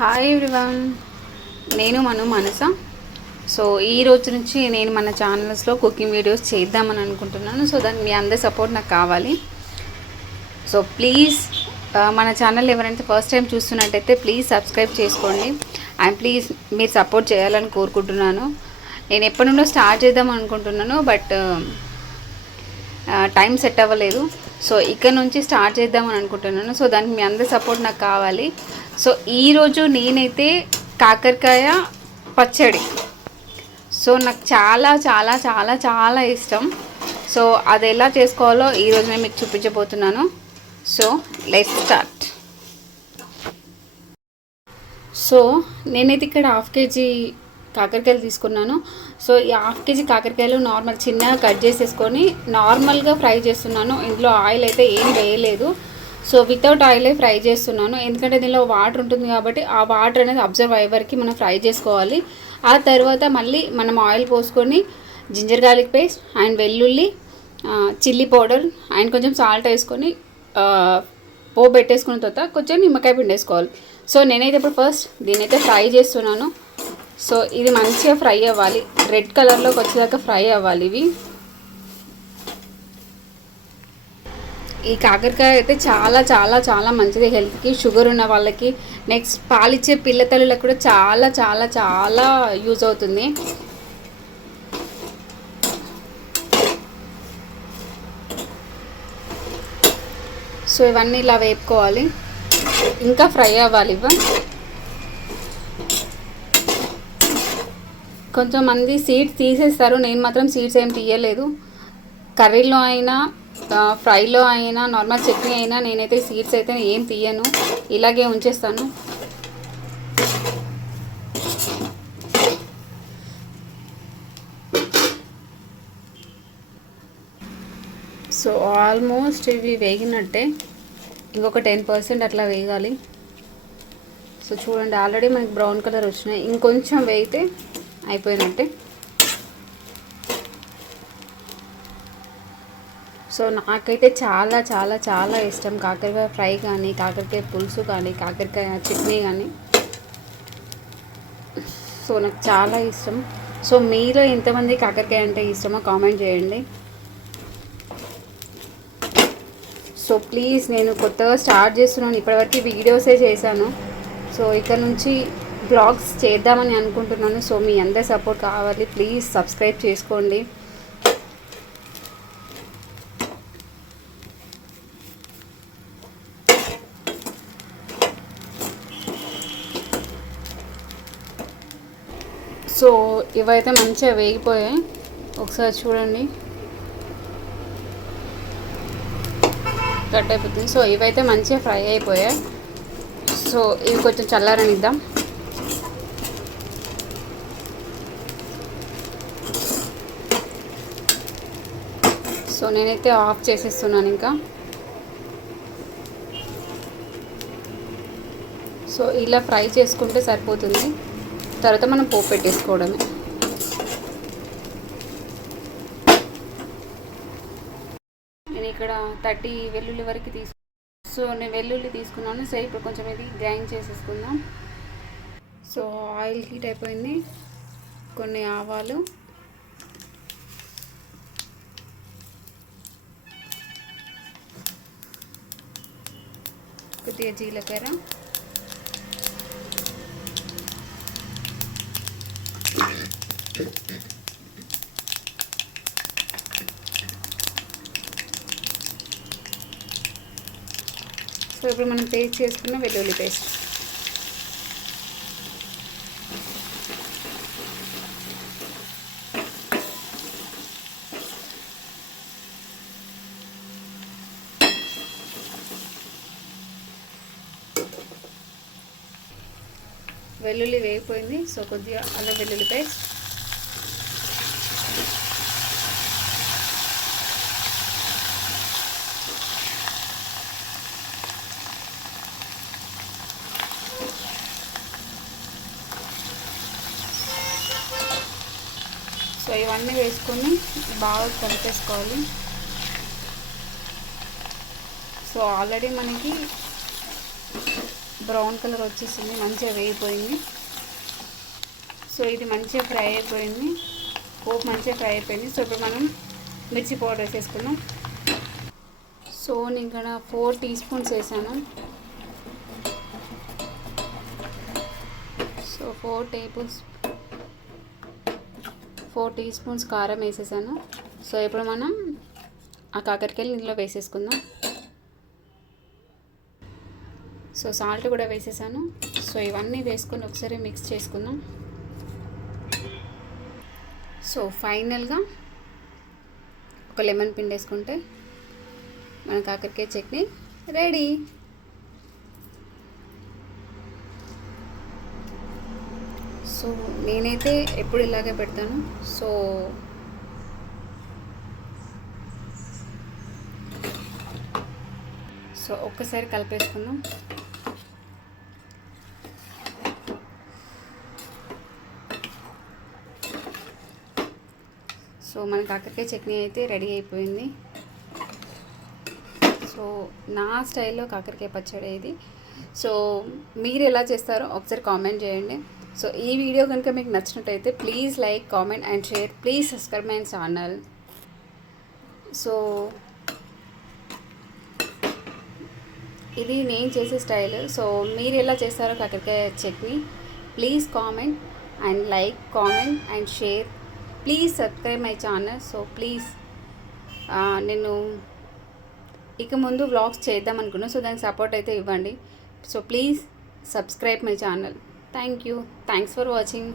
Hi everyone, నేను మనస. So ఈ రోజు నుంచి నేను మన ఛానల్స్లో కుకింగ్ వీడియోస్ చేద్దామని అనుకుంటున్నాను. సో దానికి మీ అందరి సపోర్ట్ నాకు కావాలి. సో ప్లీజ్ మన ఛానల్ ఎవరైతే ఫస్ట్ టైం చూస్తున్నట్టయితే ప్లీజ్ సబ్స్క్రైబ్ చేసుకోండి అండ్ ప్లీజ్ మీరు సపోర్ట్ చేయాలని కోరుకుంటున్నాను. నేను ఎప్పటి నుండో స్టార్ట్ చేద్దాం అనుకుంటున్నాను, బట్ టైం సెట్ అవ్వలేదు. సో ఇక్కడ నుంచి స్టార్ట్ చేద్దామని అనుకుంటున్నాను. సో దానికి మీ అందరి సపోర్ట్ నాకు కావాలి. సో ఈరోజు నేనైతే కాకరకాయ పచ్చడి, సో నాకు చాలా చాలా చాలా చాలా ఇష్టం. సో అది ఎలా చేసుకోవాలో ఈరోజు నేను మీకు చూపించబోతున్నాను. So let's start. సో నేనైతే ఇక్కడ హాఫ్ కేజీ కాకరకాయలు తీసుకున్నాను. సో ఈ హాఫ్ కేజీ కాకరకాయలు నార్మల్ చిన్నగా కట్ చేసేసుకొని నార్మల్గా ఫ్రై చేస్తున్నాను. ఇందులో ఆయిల్ అయితే ఏం వేయలేదు. సో వితౌట్ ఆయిలే ఫ్రై చేస్తున్నాను, ఎందుకంటే దీనిలో వాటర్ ఉంటుంది కాబట్టి ఆ వాటర్ అనేది అబ్జర్వ్ అయ్యే వరకు మనం ఫ్రై చేసుకోవాలి. ఆ తర్వాత మళ్ళీ మనం ఆయిల్ పోసుకొని జింజర్ గార్లిక్ పేస్ట్ అండ్ వెల్లుల్లి, చిల్లీ పౌడర్ అండ్ కొంచెం సాల్ట్ వేసుకొని పోపు పెట్టేసుకున్న తర్వాత కొంచెం నిమ్మకాయ పిండి వేసుకోవాలి. సో నేనైతే ఇప్పుడు ఫస్ట్ దీనైతే ఫ్రై చేస్తున్నాను. సో ఇది మంచిగా ఫ్రై అవ్వాలి, రెడ్ కలర్లోకి వచ్చేదాకా ఫ్రై అవ్వాలి ఇవి. ఈ కాకరకాయ అయితే చాలా చాలా చాలా మంచిది హెల్త్కి, షుగర్ ఉన్న వాళ్ళకి, నెక్స్ట్ పాలిచ్చే పిల్లతల్లులకు కూడా చాలా చాలా చాలా యూజ్ అవుతుంది. సో ఇవన్నీ ఇలా వేపుకోవాలి, ఇంకా ఫ్రై అవ్వాలి ఇవి. కొంతమంది సీడ్స్ తీసేస్తారు, నేను మాత్రం సీడ్స్ ఏం తీయలేదు. కర్రీలో అయినా ఫ్రైలో అయినా నార్మల్ చట్నీ అయినా నేనైతే సీడ్స్ అయితే ఏం తీయను, ఇలాగే ఉంచేస్తాను. సో ఆల్మోస్ట్ ఇవి వేగినట్టే, ఇంకొక 10% అట్లా వేగాలి. సో చూడండి ఆల్రెడీ మనకి బ్రౌన్ కలర్ వచ్చినాయి, ఇంకొంచెం వేగితే అయిపోయినట్టే. సో నాకైతే చాలా చాలా చాలా ఇష్టం కాకరకాయ ఫ్రై కానీ, కాకరకాయ పులుసు కానీ, కాకరకాయ చట్నీ కానీ. సో నాకు చాలా ఇష్టం. సో మీలో ఎంతమంది కాకరకాయ అంటే ఇష్టమో కామెంట్ చేయండి. సో ప్లీజ్, నేను కొత్తగా స్టార్ట్ చేస్తున్నాను, ఇప్పటివరకు వీడియోసే చేశాను. సో ఇక్కడ నుంచి బ్లాగ్స్ చేద్దామని అనుకుంటున్నాను. సో మీ అందరి సపోర్ట్ కావాలి, ప్లీజ్ సబ్స్క్రైబ్ చేసుకోండి. సో ఇవైతే మంచిగా వేగిపోయాయి, ఒకసారి చూడండి, కట్ అయిపోతుంది. సో ఇవైతే మంచిగా ఫ్రై అయిపోయాయి. సో ఇవి కొంచెం చల్లారనిద్దాం. సో నేనైతే ఆఫ్ చేసేస్తున్నాను ఇంకా. సో ఇలా ఫ్రై చేసుకుంటే సరిపోతుంది, తర్వాత మనం పోపు పెట్టేసుకోవడమే. నేను ఇక్కడ 30 వెల్లుల్లి వరకు సో నేను వెల్లుల్లి తీసుకున్నాను. సో ఇప్పుడు కొంచెం ఇది గ్రైండ్ చేసేసుకుందాం. సో ఆయిల్ హీట్ అయిపోయింది, కొన్ని ఆవాలు, కొద్దిగా జీలకర్ర, సో ఇప్పుడు మనం పేస్ట్ చేసుకున్న వెల్లుల్లి పేస్ట్, వెల్లుల్లి వేగిపోయింది. సో కొద్దిగా అల్లం వెల్లుల్లి పేస్ట్, సో ఇవన్నీ వేసుకొని బాగా కలిపేసుకోవాలి. సో ఆల్రెడీ మనకి బ్రౌన్ కలర్ వచ్చేసింది, మంచిగా వేగిపోయింది. సో ఇది మంచిగా ఫ్రై అయిపోయింది, పోపు మంచిగా ఫ్రై అయిపోయింది. సో ఇప్పుడు మనం మిర్చి పౌడర్ వేసేసుకున్నాం. సో నేను ఇక్కడ 4 టీ స్పూన్స్ వేసాను. సో 4 టీ స్పూన్స్ కారం వేసేసాను. సో ఇప్పుడు మనం ఆ కాకరకాయలు ఇందులో వేసేసుకుందాం. సో సాల్ట్ కూడా వేసేసాను. సో ఇవన్నీ వేసుకొని ఒకసారి మిక్స్ చేసుకుందాం. సో ఫైనల్గా ఒక లెమన్ పిండి వేసుకుంటే మన కాకరకాయ చట్నీ రెడీ. సో నేనైతే ఎప్పుడు ఇలాగే పెడతాను. సో ఒక్కసారి కలిపేసుకుందాం. సో మన కాకరకాయ చట్నీ అయితే రెడీ అయిపోయింది. సో నా స్టైల్లో కాకరకాయ పచ్చడి ఇది. సో మీరు ఎలా చేస్తారో ఒకసారి కామెంట్ చేయండి. సో ఈ వీడియో కనుక మీకు నచ్చినట్టయితే please like, comment and share. Please subscribe my channel. So ఇది నేను చేసే స్టైల్. సో మీరు ఎలా చేస్తారో కాకరకాయ chutney please comment and like, comment and share. Please subscribe my channel. So please నేను ఇక ముందు వ్లాగ్స్ చేద్దాం అనుకున్నాను. సో దానికి సపోర్ట్ అయితే ఇవ్వండి. So please subscribe my channel. Thank you. Thanks for watching.